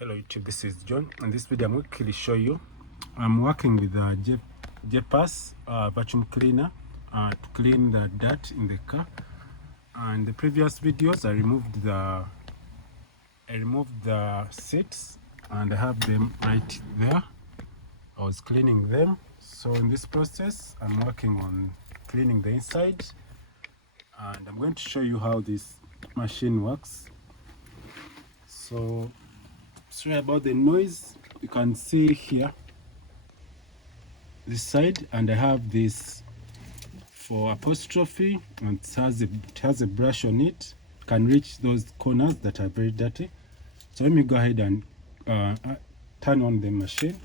Hello YouTube, this is John. In this video I'm going to quickly show you I'm working with a JPass vacuum cleaner to clean the dirt in the car. And the previous videos I removed the seats and I have them right there. I was cleaning them. So in this process I'm working on cleaning the inside, and I'm going to show you how this machine works. So sorry about the noise. You can see here this side, and I have this for apostrophe, and it has a brush on it. You can reach those corners that are very dirty. So let me go ahead and turn on the machine.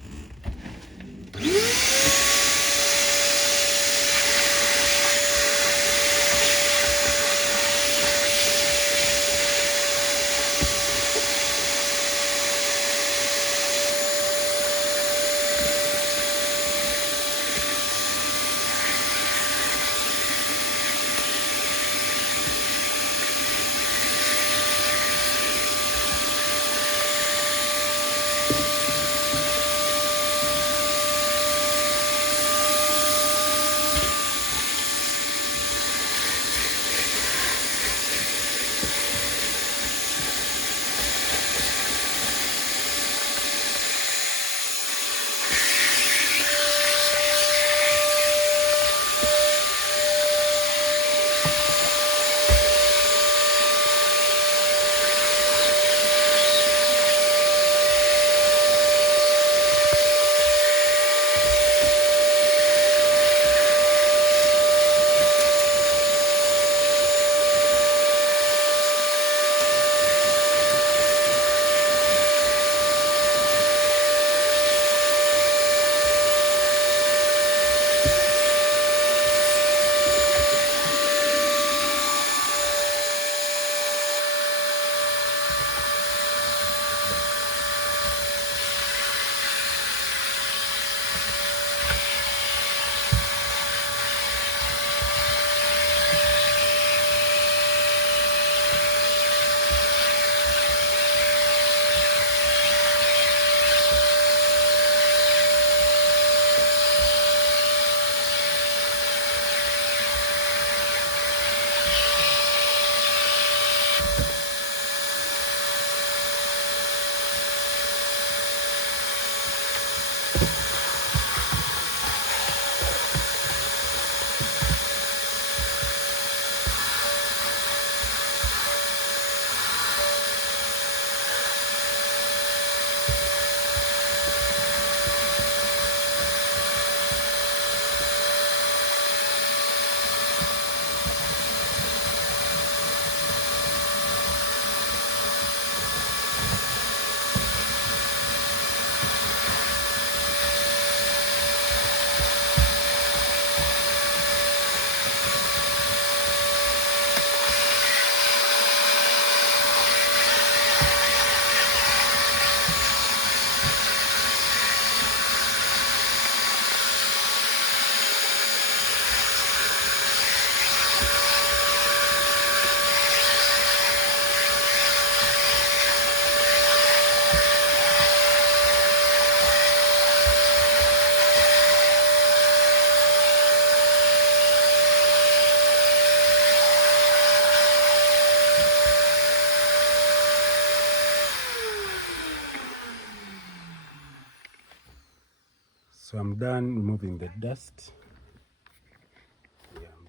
So I'm done removing the dust.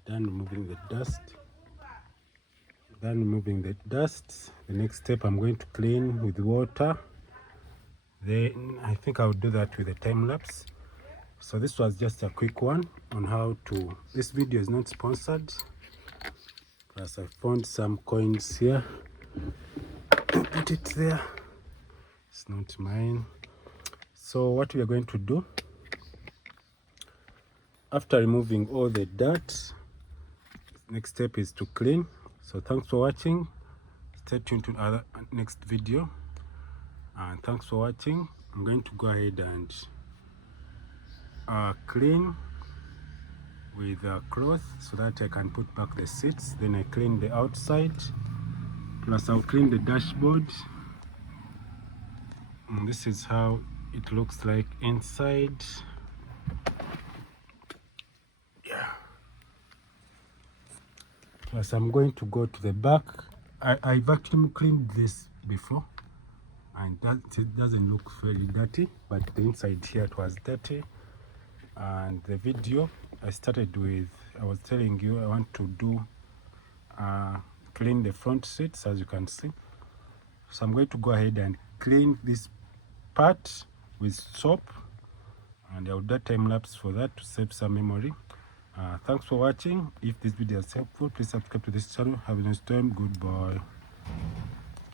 Done removing the dust. The next step, I'm going to clean with water. Then I think I'll do that with a time lapse. So this was just a quick one on how to. This video is not sponsored. Plus I found some coins here. Put it there. It's not mine. So what we are going to do, after removing all the dirt, next step is to clean. So thanks for watching. Stay tuned to our next video, and thanks for watching. I'm going to go ahead and clean with a cloth so that I can put back the seats. Then I clean the outside, plus I'll clean the dashboard. And this is how it looks like inside. Yeah. Plus I'm going to go to the back. I vacuum cleaned this before, and it doesn't look very dirty, but the inside here it was dirty. And the video I started with, I was telling you I want to do clean the front seats, as you can see. So I'm going to go ahead and clean this part with soap, and I'll do a time lapse for that to save some memory. Thanks for watching. If this video is helpful, please subscribe to this channel. Have a nice time. Goodbye.